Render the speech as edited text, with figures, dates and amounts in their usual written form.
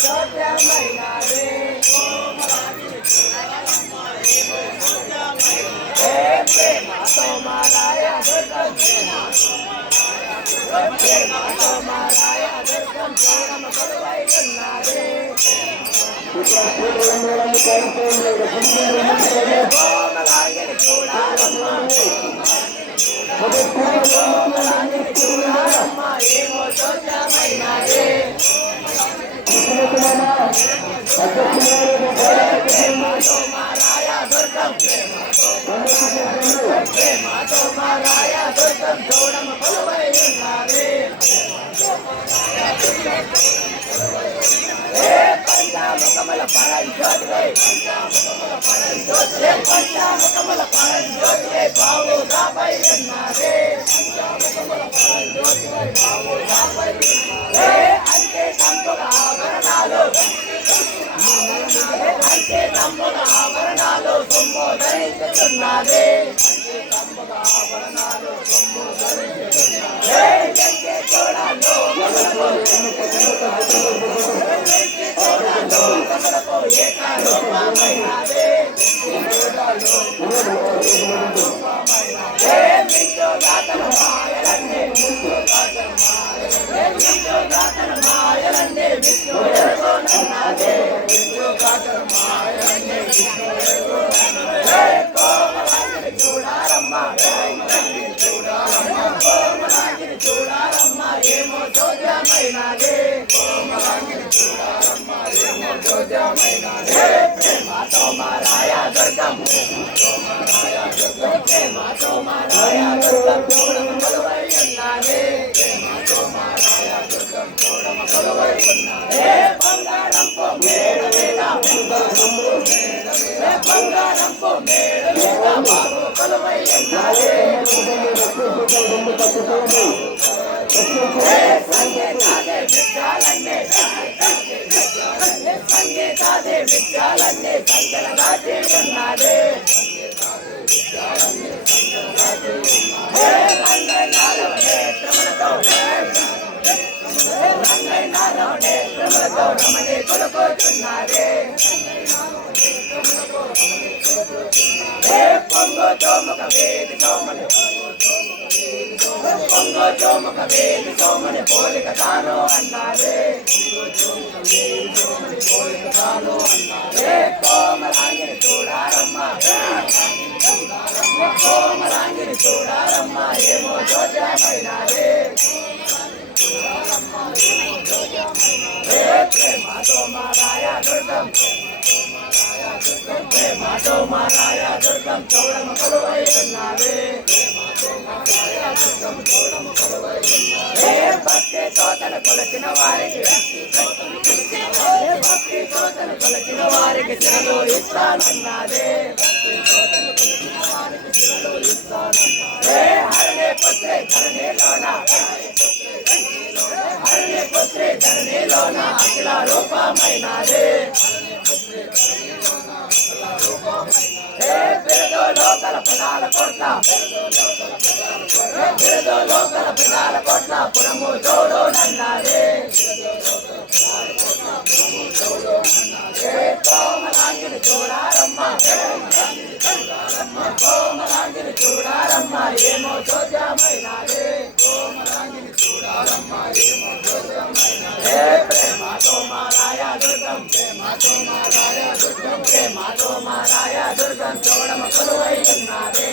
చోద్యమైనదే ప్రేమతో మారాయ దుర్గం ప్రేమతో మారాయ దుర్గం చూడమ కొలువై ఉన్నదే కోమలాంగిని చూడాలమ్మ కోమలాంగిని చూడాలమ్మ ఏమో చోద్యమైనదే ప్రేమతో మారాయ దుర్గం ప్రేమతో మారాయ దుర్గం చూడమ కొలువై ఉన్నదే పంచాముఖముల పరంజ్యోతివే పంచాముఖముల పరంజ్యోతివే బావు దాపై ఉన్నదే అంటే తమ్ముల ఆభరణాలు అంటే తమ్ముల ఆభరణాలు సొమ్ము ధరించుతున్నదే చూడాలో ఏకారూపమైనదే మాయలన్నీ విష్ణు ఎరుగోనన్నదే కోమలాంగిని చూడారమ్మా కోమలాంగిని చూడారమ్మా ఏమో చోద్యమైనదే ప్రేమతో మారాయ దుర్గం ప్రేమతో మారాయ దుర్గం చూడమ కొలువై ఉన్నదే బంగారంపు మేడ మీద బంగారంపు మేడ మీద బాబు కొలువై ఉన్నదే సంగీతాదే విద్యాలన్నీ సంగీతాదే విద్యాలన్నీ సంగలగాచి ఉన్నదే నేత్రములతో రమణి కొలుకుతున్నదే పొంగు చోముక వేది చోమని పొంగు చోముక వేది చోమని పోలిక తాను అన్నదే కోమలాంగిని చూడారమ్మా కోమలాంగిని చూడారమ్మా ఏమో చోద్యమైనదే ప్రేమతో మారాయ దుర్గం ప్రేమతో మారాయ దుర్గం చూడమ కొలువై ఉన్నదే భక్తి తోతను కొలచిన వారికి భక్తి తోతను కొలచిన వారికి శిరలు ఇస్తానన్నదే హరణే పుత్రే ధరణిలోన హరణే పుత్రే ధరణిలోన అఖిల రూపమైనదే బిరుదు లోకల పదాల కోట్ల బిరుదు లోకల పదాల కోట్ల పురము తోడు నన్నదే కోమలాంగిని చూడారమ్మా కోమలాంగిని చూడారమ్మా ఏమో చోద్యమైనదే ప్రేమతో మారాయ దుర్గం ప్రేమతో మారాయ దుర్గం చూడమ కొలువై ఉన్నదే